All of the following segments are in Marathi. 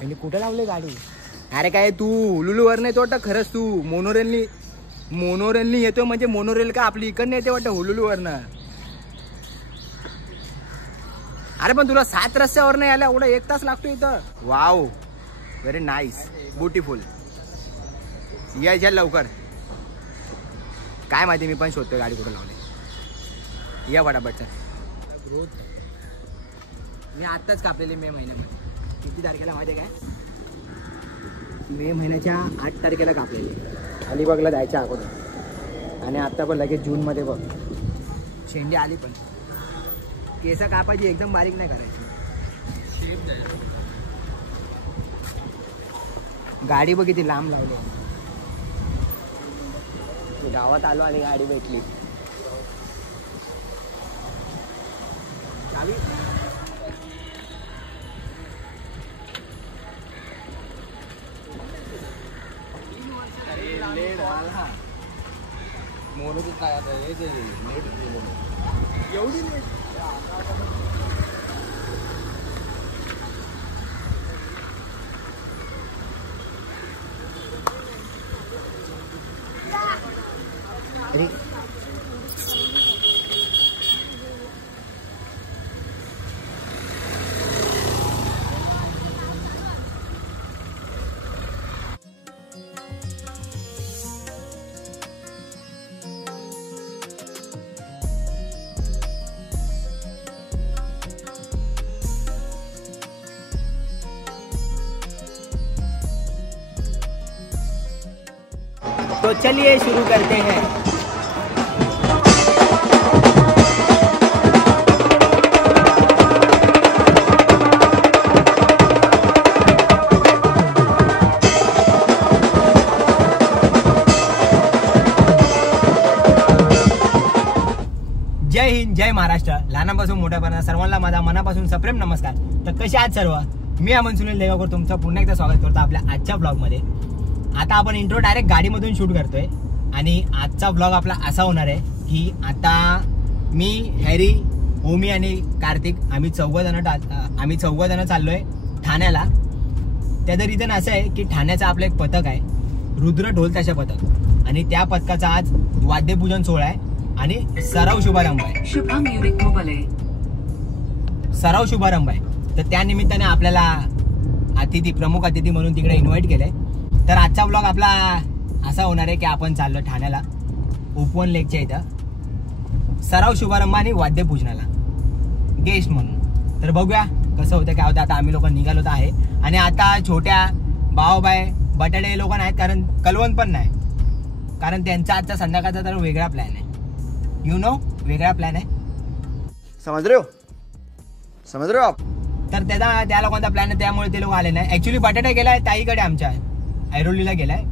आणि कुठे लावले गाडी? अरे काय तू हुलुलूवर नाही तो वाटतं खरंच तू मोनोरेलनी येतो म्हणजे मोनोरेल का आपली इकडनं येते वाटतं हुलुलूवरनं. अरे पण तुला 7 रस्त्यावर नाही आल्या एवढा 1 तास लागतो इथं. Wow very nice beautiful. यायच्या लवकर. काय माहिती मी पण शोधतोय गाडी कुठे लावली. या फटाफट. ग्रोथ मी आत्ताच कापलेली मे महिन्यामध्ये. किती तारखेला माहिती आहे काय? मे महिन्याच्या 8 तारखेला कापलेली. अलिबागला जायच्या अगोदर. आणि आत्ता पण लगेच जूनमध्ये बघ शेंडी आली. पण केस कापायची एकदम बारीक नाही करायची. गाडी बघ किती लांब लावली. गावात आलो आणि गाडी भेटली. चावी मोनोचं काय आता हे जे एवढी लेट. तो चलिए शुरू करते हैं. जय हिंद जय महाराष्ट्र. लहानापासून मोठ्यापर्यंत सर्वांना माझा मनापासून सप्रेम नमस्कार. तर कसे आहात सर्व? मी अमन सुनील देगावकर तुमचं पुन्हा एकदा स्वागत करतो आपल्या आजच्या ब्लॉगमध्ये. आता आपण इंट्रो डायरेक्ट गाडीमधून शूट करतोय. आणि आजचा ब्लॉग आपला असा होणार आहे की आता मी, हॅरी, ओमी आणि कार्तिक आम्ही चौघजण चाललोय ठाण्याला. त्याचं रिझन असं आहे की ठाण्याचं आपलं एक पथक आहे, रुद्र ढोल ताशा पथक. आणि त्या पथकाचा आज वाद्यपूजन सोहळा आहे आणि सराव शुभारंभ आहे. सराव शुभारंभ आहे. तर त्या निमित्ताने आपल्याला प्रमुख अतिथी म्हणून तिकडे इन्व्हाइट केलंय. तर आजचा ब्लॉग आपला असा होणार आहे की आपण चाललो ठाण्याला उपवन लेकच्या इथं सराव शुभारंभ आणि वाद्यपूजनाला गेस्ट म्हणून. तर बघूया कसं होतं काय होतं. आता आम्ही लोक निघालो आहे. आणि आता छोट्या भाऊबाई बटाटे लोक नाहीत कारण कलवण पण नाही. कारण त्यांचा आजचा संध्याकाळचा तर वेगळा प्लॅन आहे. वेगळा प्लॅन आहे. समज रे हो आप. तर त्या लोकांचा प्लॅन आहे त्यामुळे ते लोक आले नाही. ऍक्च्युली बटाटा गेलाय ताईकडे आमच्या ऐरोलीला गेलाय.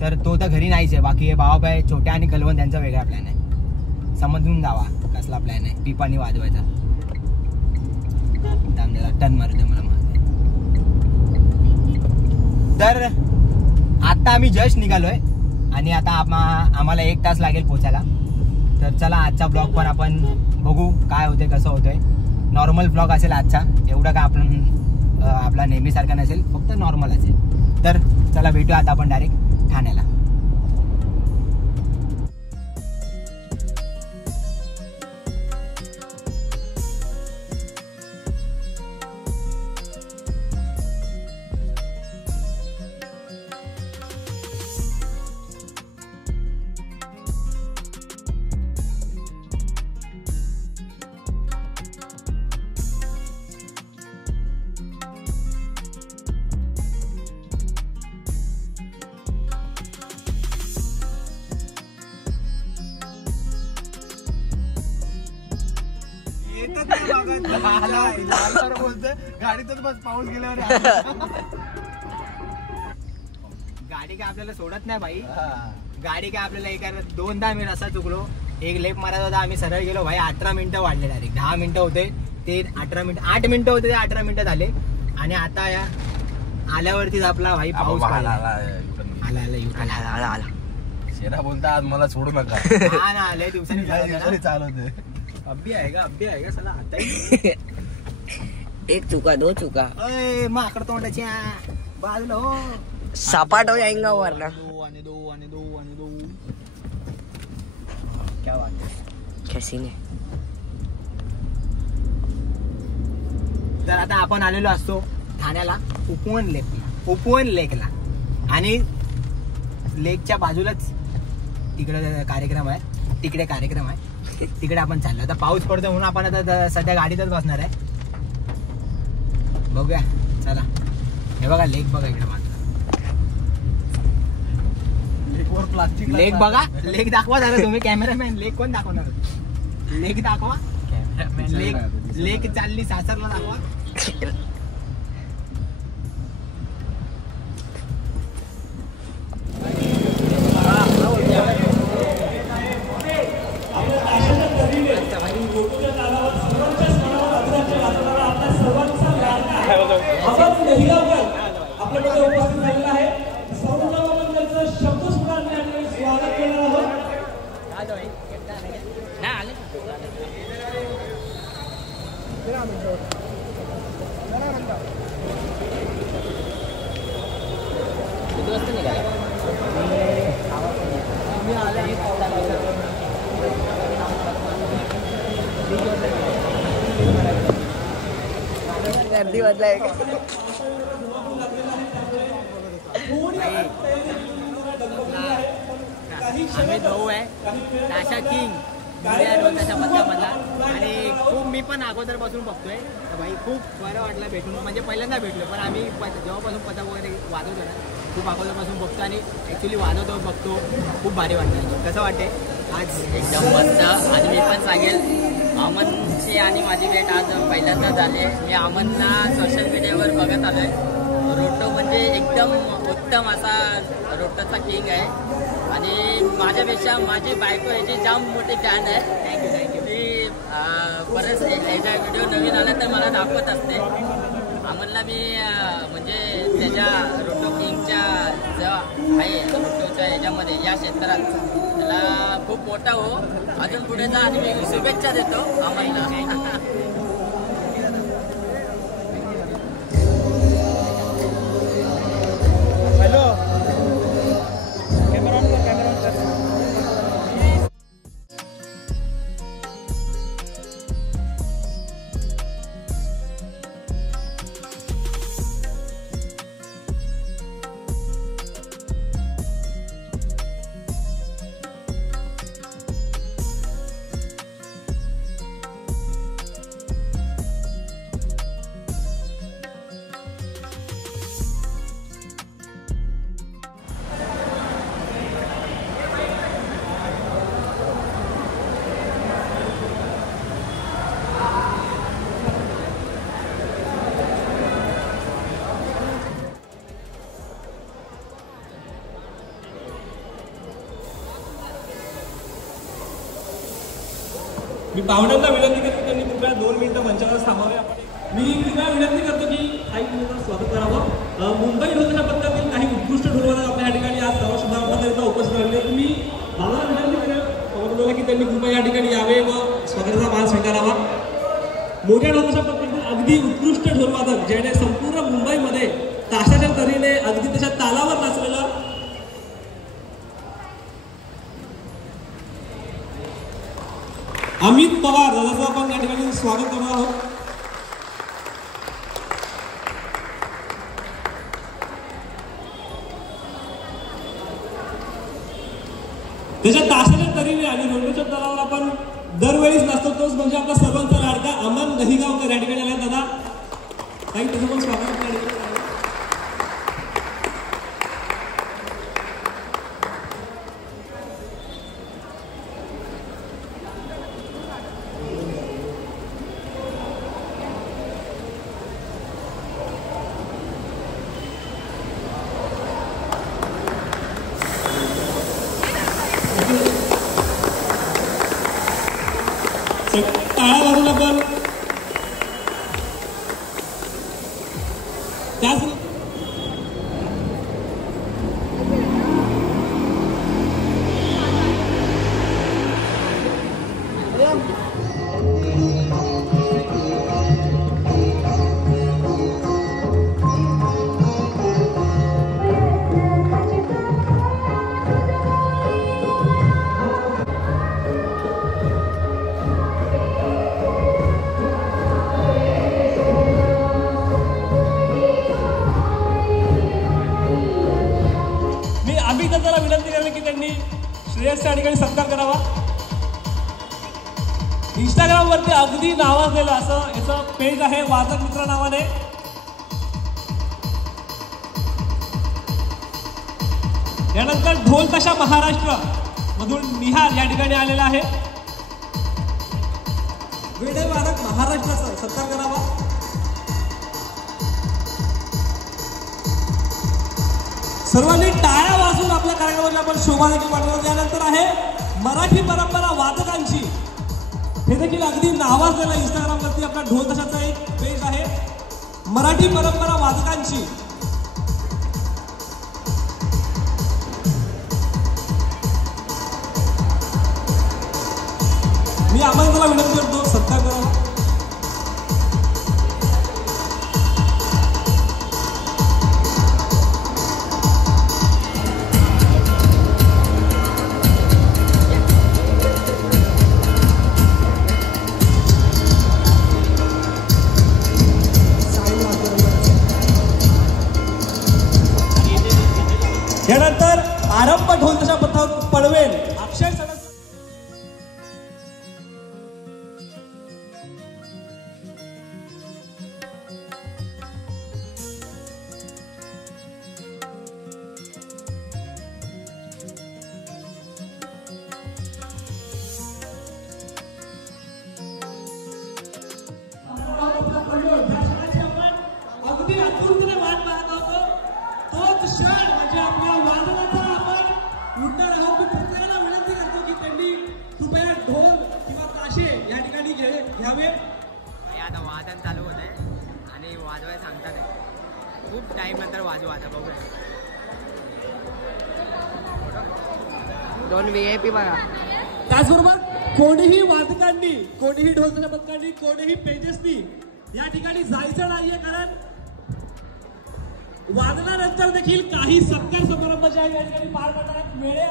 तर तो तर घरी नाहीच आहे. बाकी हे भावाबाई छोट्या आणि कलवण त्यांचा वेगळा प्लॅन आहे. समजून जावा कसला प्लॅन आहे. पिपाणी वाजवायचा. टन मारते मला माहिती. तर आता आम्ही जस्ट निघालोय आणि आता आम्हाला 1 तास लागेल पोचायला. तर चला आजचा ब्लॉग पण आपण बघू काय होतंय कसं होतंय. नॉर्मल ब्लॉग असेल आजचा. एवढा का आपला नेहमीसारखा नसेल, फक्त नॉर्मल असेल. तर चला भेटूया आता आपण डायरेक्ट ठाण्याला. गाडीतच बस पाऊस गेल्यावर गाडी काय आपल्याला सोडत नाही भाई. गाडी काय आपल्याला 2दा मी रस्ता चुकलो. एक लेप मारायचा होता आम्ही सरळ गेलो भाई. 18 मिनिटं वाढले डायरेक्ट. 10 मिनिटं होते ते 18 मिनिटं. 8 मिनिटं होते ते 18 मिनिटं झाले. आणि आता या आल्यावरतीच आपला भाई पाऊस आला. शेरा बोलता आज मला सोडू नका. हा ना लय दिवसांनी चालवते. अब्बी आहे का चला आता एक चुका दो चुका अय माकड तोंडाच्या बाजूला हो सपाट हो जाएगा वरना आणि दो क्या बात है कैसी ने तर आता आपण आलेलो असतो ठाण्याला उपवन लेकला आणि लेकच्या बाजूलाच तिकडे कार्यक्रम आहे तिकडे आपण चाललो आता पाऊस पडतो म्हणून आपण आता सध्या गाडीतच बसणार आहे बघूया चला हे बघा लेक बघा इकडे मात्र प्लास्टिक लेक बघा लेक दाखवा जरा तुम्ही कॅमेरामॅन लेक कोण दाखवणार लेक दाखवा लेक चालली सासरला दाखवा आपल्याकडे उपस्थित झालेला आहे सर्वांना त्यांचं शब्दस्फुटाने स्वागत करणार आहोत गर्दी बदलाय आम्ही भाऊ आहे ताशा किंग ढोलताशा पथकामधला आणि खूप मी पण अगोदरपासून बघतोय तर भाई खूप बरं वाटलं भेटून म्हणजे पहिल्यांदा भेटलो पण आम्ही जेव्हापासून पथक वगैरे वाजवतो ना खूप अगोदरपासून बघतो आणि ॲक्च्युली वाजवतो बघतो खूप भारी वाटतं कसं वाटते आज एकदम मस्त आणि मी पण सांगेल अमनची आणि माझी भेट आज पहिल्यांदा झाली आहे मी अमनला सोशल मीडियावर बघत आलो आहे रोटो म्हणजे एकदम उत्तम असा रोटोचा किंग आहे आणि माझ्यापेक्षा माझी बायको याची जाम मोठी फॅन आहे थँक्यू ती बरेच याच्या व्हिडिओ नवीन आला तर मला दाखवत असते अमनला मी म्हणजे त्याच्या रोटो किंगच्या जो आहे रोटोच्या ह्याच्यामध्ये या क्षेत्रात त्याला खूप मोठा हो अजून पुढे जा आणि मी शुभेच्छा देतो अमनला मी पाहुण्यांना विनंती करतो त्यांनी कृपया 2 मिनिटं मंचावर थांबावे मी कृपया विनंती करतो की काही मिनिटांचं स्वागत करावं मुंबई ढोलताशा पथकातील काही उत्कृष्ट ढोलवादक आपल्या या ठिकाणी आज सर्व शुभारंभाकरिता उपस्थित राहिले तुम्ही दादाला विनंती करेल की त्यांनी कृपया या ठिकाणी यावे व स्वागताचा मान स्वीकारावा मोठ्या ढोलताशा पथकातील अगदी उत्कृष्ट ढोलवादक ज्याने संपूर्ण मुंबईमध्ये ताशाच्या तऱ्हेने अगदी त्याच्या तालावर नाचलेला अमित पवार दादाचं आपण या ठिकाणी स्वागत करणार आहोत त्याच्या ताशाच्या तरीने आणि रोडच्या तलावर आपण दरवेळीच नाचतो तोच म्हणजे आपला सर्वांचा लाडका अमन दहिगावकर या ठिकाणी आला दादा काही त्याचं पण स्वागत करण्यात टाळ्या वाजून आपण त्याच पेजेसचा या ठिकाणी सत्कार करावा. इंस्टाग्राम वरती अगदी नावाजलेलं असं याचं पेज आहे वादक मित्र नावाने. यानंतर ढोल ताशा महाराष्ट्र मधून निहाल या ठिकाणी आलेला आहे. वेडे वादक महाराष्ट्राचा सत्कार करावा. सर्वांनी टाळ्या वाजवून आपल्या कार्यक्रमाला आपण शोभा देखील वाढवतो. त्यानंतर आहे मराठी परंपरा वादकांची. हे देखील अगदी नावाजलेलं इंस्टाग्राम वरती आपला ढोल ताशाचा एक पेज आहे मराठी परंपरा वादकांची. मी आमंत्रणाला विनंती करतो सत्कार करावा. यानंतर आरंभ ढोल ताशा पथक पडवेल अक्षय सदस्य. अगदी आतुरतेने वाट पाहत होतो. तोच क्षण म्हणजे आपल्या वादनाचा आपण उठणार आहोत. मी प्रत्येकाला विनंती करतो की त्यांनी कृपया ढोल किंवा ताशे या ठिकाणी घ्यावे. आता वादन चालू होत आहे आणि वाजवायला सांगतात आहे. खूप टाइम नंतर वाजू. आता बघूया. 2 VIP बघा. त्याचबरोबर कोणीही वादकांनी कोणीही ढोलताच्या पथकांनी कोणीही पेजेसनी या ठिकाणी जायचं नाहीये. कारण वादनानंतर देखील काही सत्कार समारंभ जे आहे या ठिकाणी पार पडणार वेळे.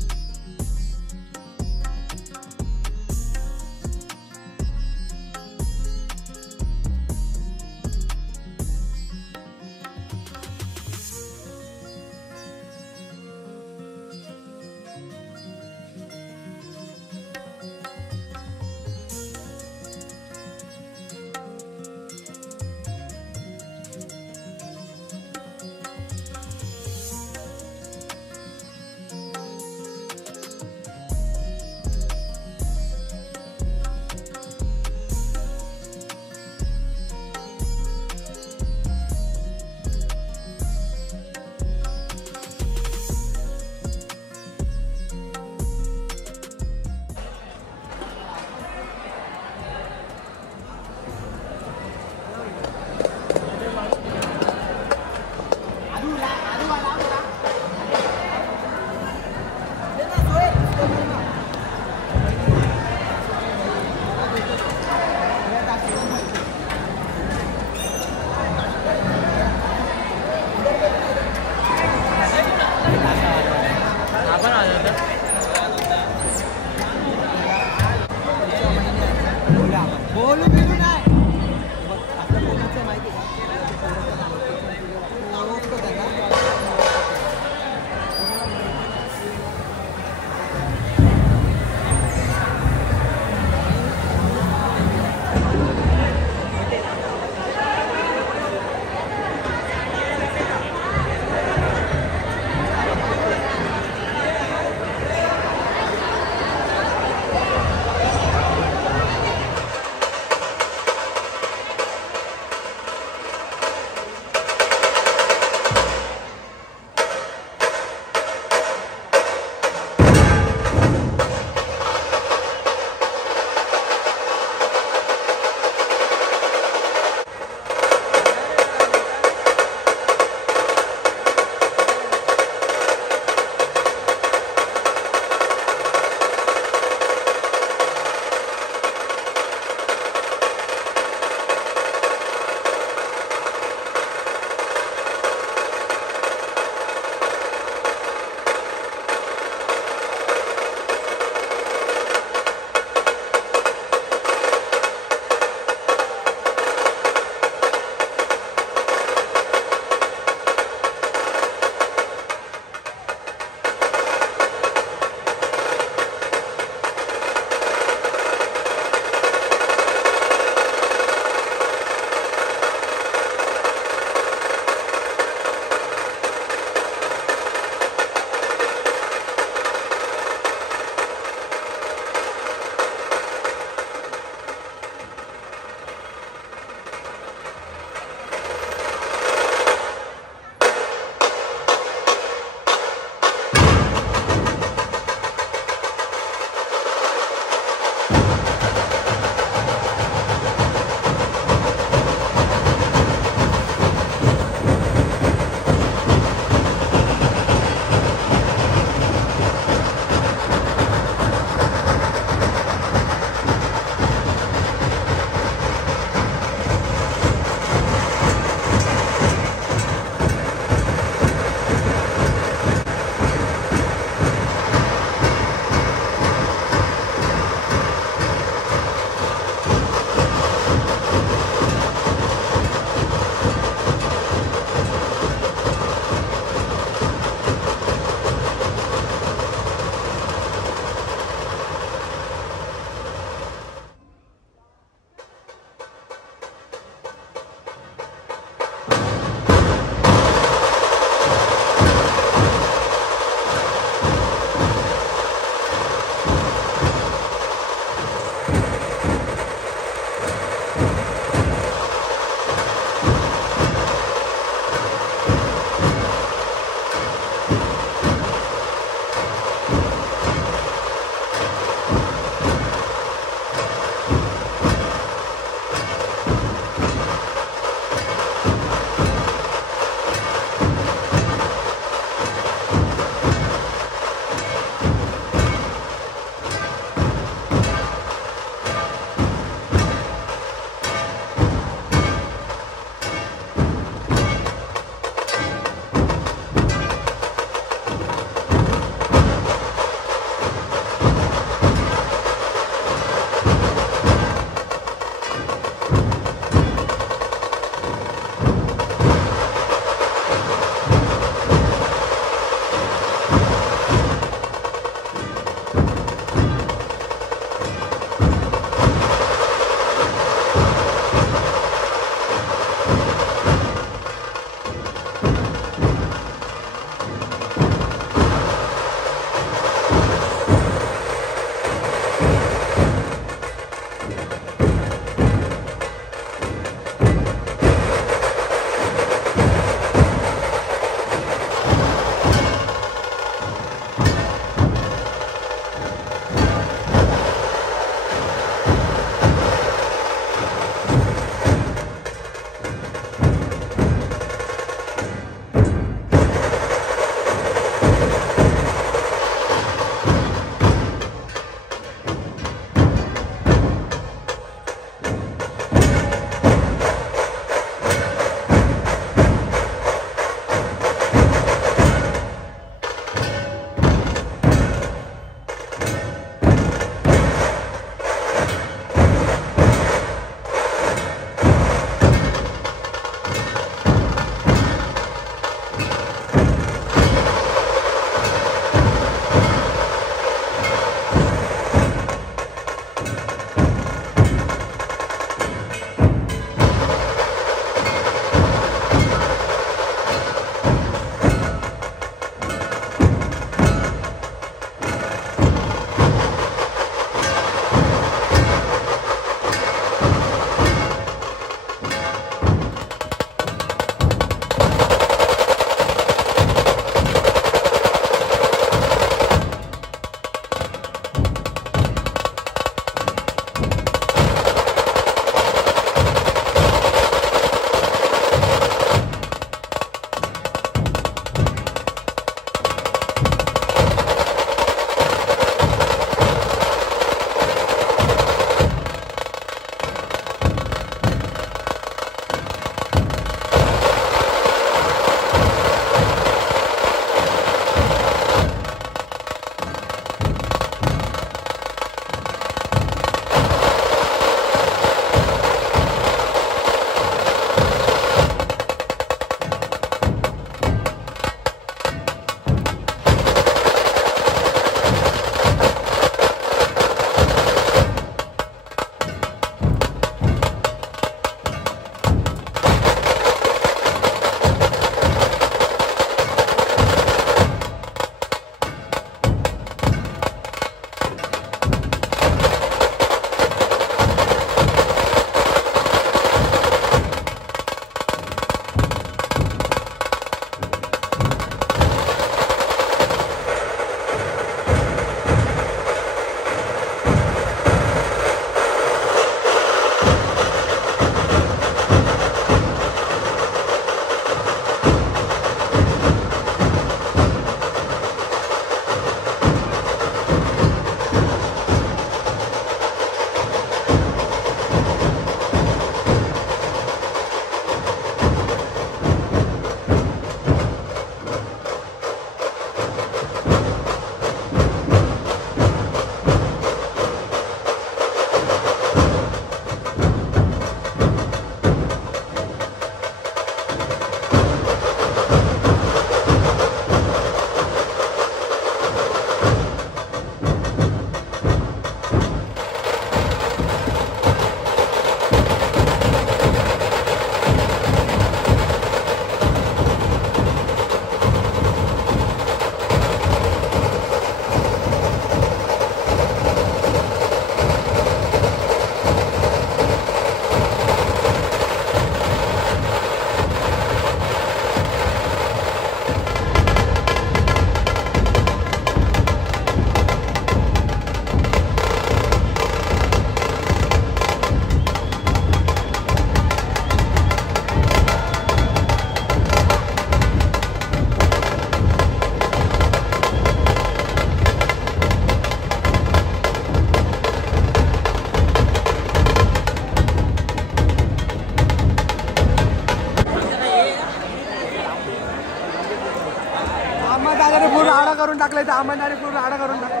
टाकलंय तर आम्हाला पूर्ण राडा करून टाकला.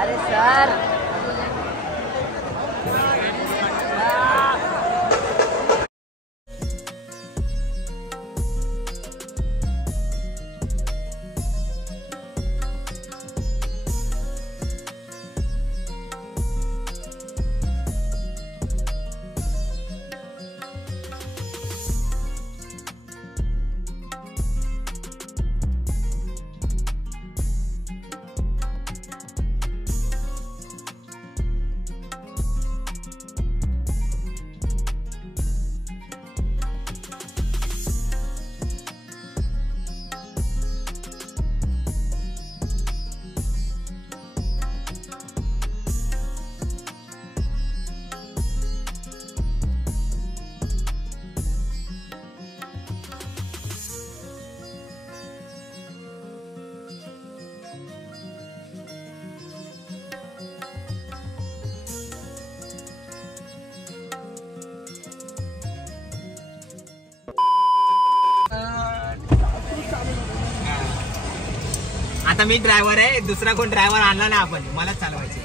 अरे सर आता मी ड्रायव्हर आहे, दुसरा कोण ड्रायव्हर आणला ना आपण, मलाच चालवायचे.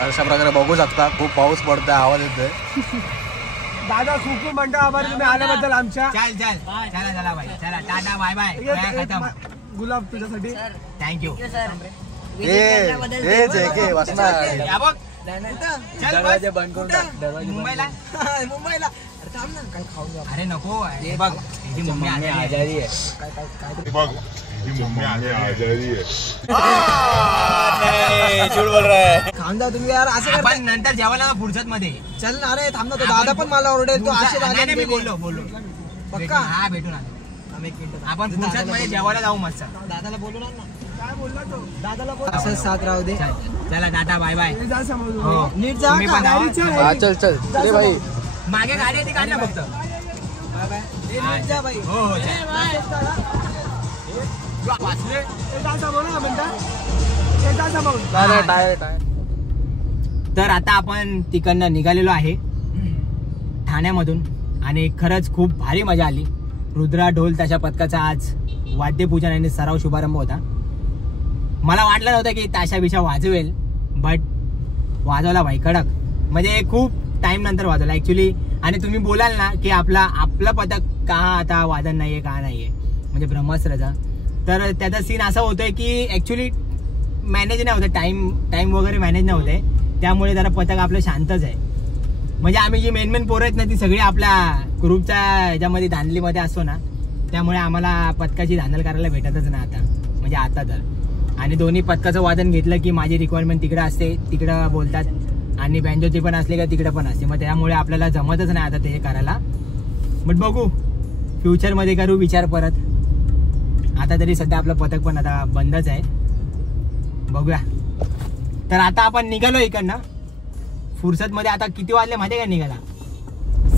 अशा प्रकारे बघू शकता खूप पाऊस पडतोय, आवाज येतोय. दादा खूप म्हणतो आभार तुम्ही आल्याबद्दल आमच्या. चल चल चला चला भाई, चला टाटा बाय बाय. खतम. गुलाब तुझ्यासाठी थँक्यू. या बघ चल बंद करून मुंबईला. मुंबईला थांब ना, काय खाऊन जा. अरे नको, हे बघ ही मम्मी आजारी आहे. खाऊन जा तुम्ही यार. असं आपण नंतर जेवायला ना पुढच्यात मध्ये. चल ना रे, थांब ना. तो दादा पण मला ओरडेल. तो असे मी बोललो पक्का. हा भेटून आलो. आपण पुढच्यात मध्ये जेवायला जाऊ मस्त. दादाला बोलून आण ना. काय बोलला तो दादाला बोल. असं साथ राहू दे. चला टाटा बाय बाय. हो. नीट जा. चल चल रे भाई. मागे गाडी आहे ती काढ ना फक्त. नीट जा भाई. हो हो तर आता आपण तिकडनं निघालेलो आहे ठाण्यामधून आणि खरंच खूप भारी मजा आली. रुद्रा ढोल ताशा पथकाचा आज वाद्यपूजन आणि सराव शुभारंभ होता. मला वाटलं नव्हतं की ताशा बिशा वाजवेल, बट वाजवला भाई कडक. म्हणजे खूप टाइम नंतर वाजवला ऍक्च्युली. आणि तुम्ही बोलाल ना की आपलं पथक का आता वादन नाहीये का नाहीये, म्हणजे ब्रह्मास्त्रचा, तर त्याचा सीन असा होतोय की ऍक्च्युली मॅनेज नाही होतं, टाइम वगैरे मॅनेज नाही होते, त्यामुळे जरा पथक आपलं शांतच आहे. म्हणजे आम्ही जी मेन पोरं आहेत ना ती सगळी आपल्या ग्रुपच्या ह्याच्यामध्ये धांदलीमध्ये असतो ना, त्यामुळे आम्हाला पथकाची धांदल करायला भेटतच नाही आता, म्हणजे आता तर. आणि दोन्ही पथकाचं वादन घेतलं की माझी रिक्वायरमेंट तिकडं असते, तिकडं बोलतात, आणि बँजोची पण असली का तिकडं पण असते, मग त्यामुळे आपल्याला जमतच नाही आता ते करायला. बट बघू फ्युचरमध्ये करू विचार परत. आता तरी सध्या आपलं पथक पण आता बंदच आहे, बघूया. तर आता आपण निघालो इकडनं फुर्सत मध्ये. आता किती वाजले माहिती का निघाला?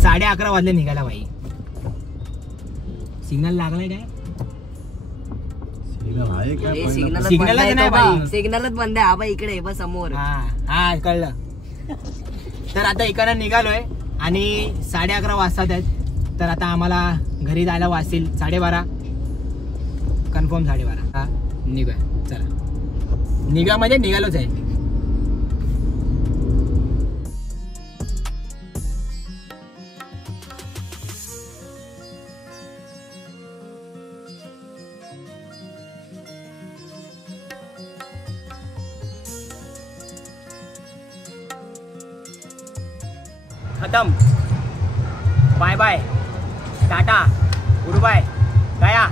11:30 वाजले निघाला भाई. सिग्नल लागलाय काय? सिग्नलच नाही भाई. सिग्नलच बंद आहे. आबा इकडे बस समोर. हा कळलं. तर आता इकडनं निघालोय आणि 11:30 वाजतात आहेत. तर आता आम्हाला घरी जायला वाजतील 12:30, कन्फर्म 12:30. निघूया. चला निघा, म्हणजे निघालोच आहे. खतम. Bye bye, ta ta, goodbye, गया.